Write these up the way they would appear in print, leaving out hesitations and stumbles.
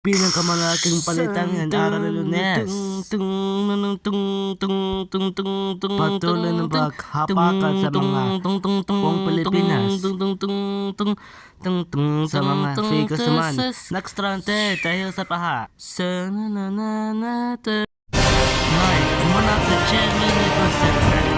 Pinakamalaking palitan ng araw ng Lunes. Patuloy ng paghapakan sa mga buong Pilipinas. Sa mga figures naman, nagstrante tayo sa paha. Night, mula sa Chairman Center.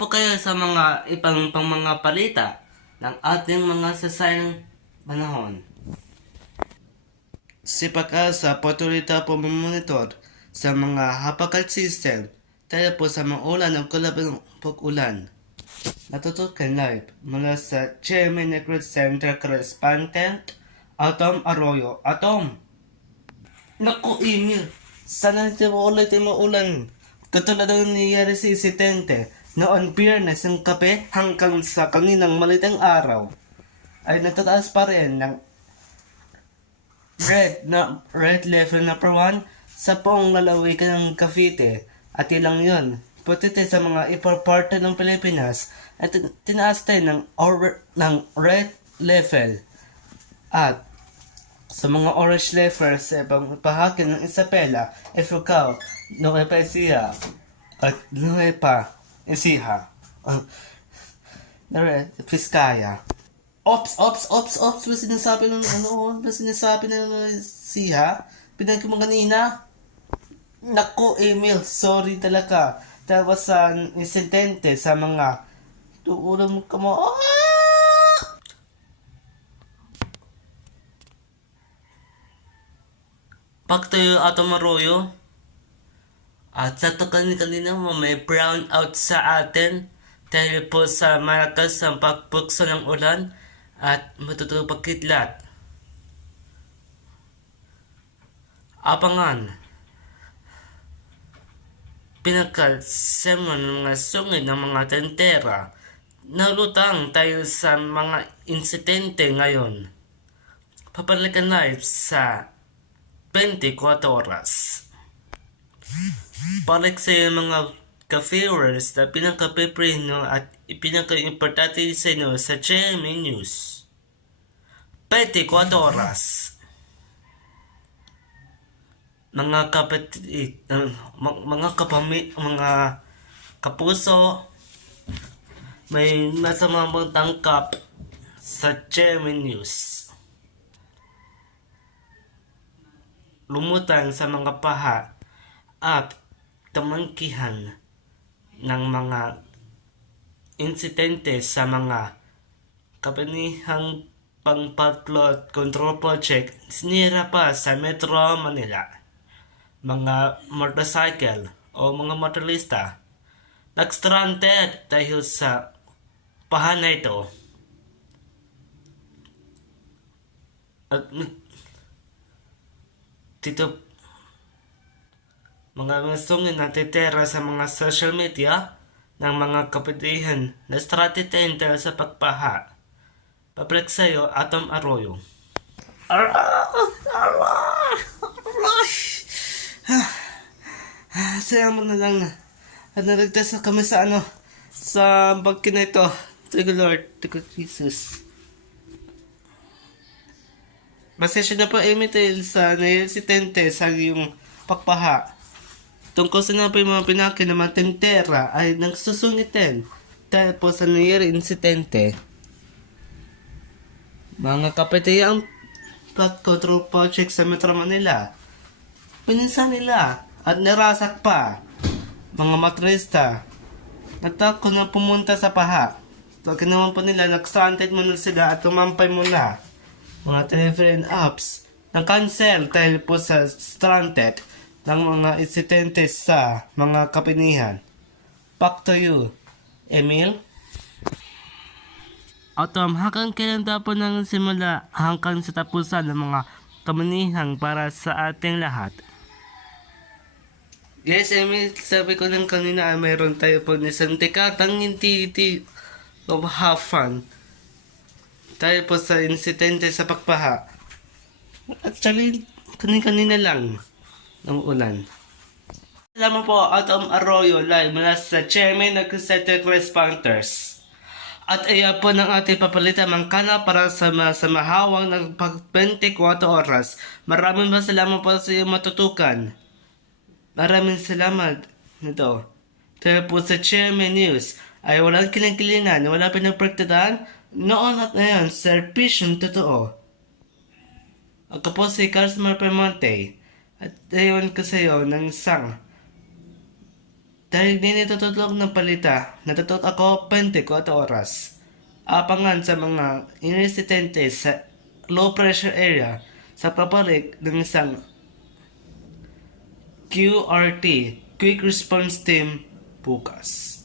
Po kayo sa mga ibang pang mga palita ng ating mga sasayang panahon. Si Pag-asa patuloy po mamonitor sa mga hapakat system tayo po sa mga ulan ng kulabang pag-ulan. Natutukan live mula sa Chairman Recruit Center Correspondent Atom Arroyo. Atom! Naku, Emil! Sana hindi mo ulit yung maulan. Katulad ng nangyayari sa Isidente noon Biyernes ng kape hanggang sa kaninang malitang araw ay natataas pa rin ng red level number 1 sa buong lalawigan ng Cavite at ilang yon pati sa mga ipaparte ng Pilipinas at tinaas din ng red level at sa mga orange level sa ibang bahagi ng Isabela, Ifugao, Nueva Ecija at Nueva Ecija, Vizcaya. Ops! Ba sinasabi ng Ecija? Pinag mo kanina? Naku, Emil, sorry talaga. Tapos sa insidente sa mga tuulang ka mo. Pagtayo Atom Arroyo at sa kanina mo may brown out sa atin dahil po sa malakas ang pagbukso ng ulan at matutupag kidlat. Abangan pinagkalsemo ng mga sungit ng mga tentera. Nalutang tayo sa mga insidente ngayon. Papalikan live sa 24 oras. Balik sa mga ka-viewers na pinaka-piprino at pinaka-importante sa inyo sa GMA News. 24 oras. Mga kapatid, mga kapuso, may masamang tangkap sa GMA News. Lumutang sa mga paha at tamangkihan ng mga insidente sa mga kapanihang pang-plot control project sinira pa sa Metro Manila. Mga motorcycle o mga motorista nagstranded dahil sa paha na ito. At dito mga sungin natitira sa mga social media ng mga kapatihan na strategian dahil sa pagpaha. Pabalik sa'yo, Atom Arroyo. Saya mo na lang at naligtas na kami sa sa bagkin na ito. Thank you Lord, thank you Jesus. Masensya na po Emitel sa nainsidente sa yung pagpaha. Tungkol sa na po yung mga pinaki na mga tentera ay nagsusungitin dahil po sa nangyari insidente. Mga kapatid plot control project sa Metro Manila. Pininsan nila at narasak pa. Mga motorista natakot na pumunta sa paha. Pag naman po nila, nag-stranded muna sila at tumampay muna. Mga telephone apps na-cancel dahil po sa stranded ng mga insidente sa mga kapinihan. Back to you, Emil. Atom, hanggang kailan dapat nang simula hanggang sa tapusan ng mga kamanihang para sa ating lahat? Yes, Emil, sabi ko lang kanina mayroon tayo po ni Santikatang hindi of have fun. Tayo po sa insidente sa pagpaha. Actually, kanina lang ng ulan. Salamat po, Atom Arroyo live mula sa Chairman ng Concentric Responders. At iya po ng ating papalitan mangkana para sa mahawang ng pag 24 oras. Maraming salamat po sa iyong matutukan. Maraming salamat nito. Dahil po sa Chairman News ay walang kiling-kilingan, walang pinagpagtataan, noon at ngayon, servisyon totoo. Ako po si Carlos Marpemonte at ayon ko sa iyo ng isang dahil din itututlog ng palita, natutok ako 24 oras. Apangan sa mga inisitente sa low pressure area sa paparik ng isang QRT, Quick Response Team, bukas.